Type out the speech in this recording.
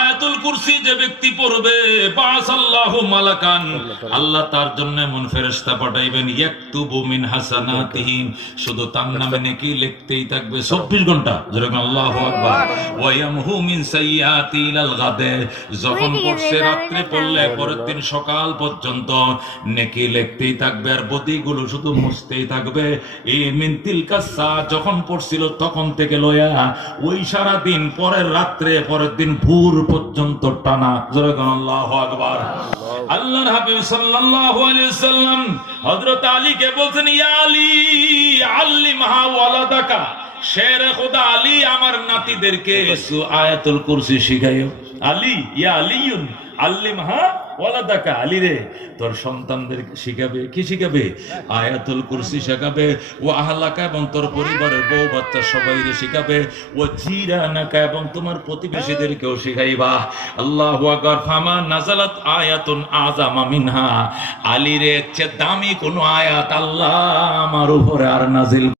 আয়াতুল কুরসি যে ব্যক্তি পড়বে বাসাল্লাহু মালাকান, আল্লাহ তার জন্য এমন ফেরেশতা পাঠাইবেন ইয়াকতুবু মিন হাসানাতিহি, শুধু তার নামে নেকি লিখতেই থাকবে 24 ঘন্টা। যেরকম আল্লাহু আকবার। ওয়া ইয়ামহু মিন সাইয়্যাতি ইলাল গাদে, যখন পড়ছে রাত্রে পড়লে পরের দিন সকাল পর্যন্ত নেকি লিখতেই থাকবে আর বদিগুলো শুধু মুছতেই থাকবে। এই মিন তিলকা সা, যখন পড়ছিল তখন থেকে লয়া ওই সারা দিন পরের রাত্রে পরের দিন ভোর পর্যন্ত টানা। যেরকম আল্লাহু আকবার। আল্লাহর হাবিব সাল্লাল্লাহু আলাইহি ওয়াসাল্লাম হযরত আলীকে বলছেন, ইয়া আলী আল্লিমহা ওয়ালাদাকা, শেরে খোদা আলী আমার নাতিদেরকে আয়াতুল কুরসি শিখাইও। আলী, ইয়া আলীউন আল্লিমহা ওয়ালাদাকা, আলী রে তোর সন্তানদেরকে শিখাবে। কি শিখাবে? আয়াতুল কুরসি শিখাবে। ও আহলাকা, এবং তোর পরিবারের বউ বাচ্চা সবাইরে শিখাবে। ও জিরানাকা, এবং তোমার প্রতিবেশীদেরকেও শিখাইবা। আল্লাহু আকবার। ফামা নাযালাত আয়াতুন আযামা মিনহা, আলী রে চেয়ে দামি কোন আয়াত আল্লাহ আমার উপরে আর নাজিল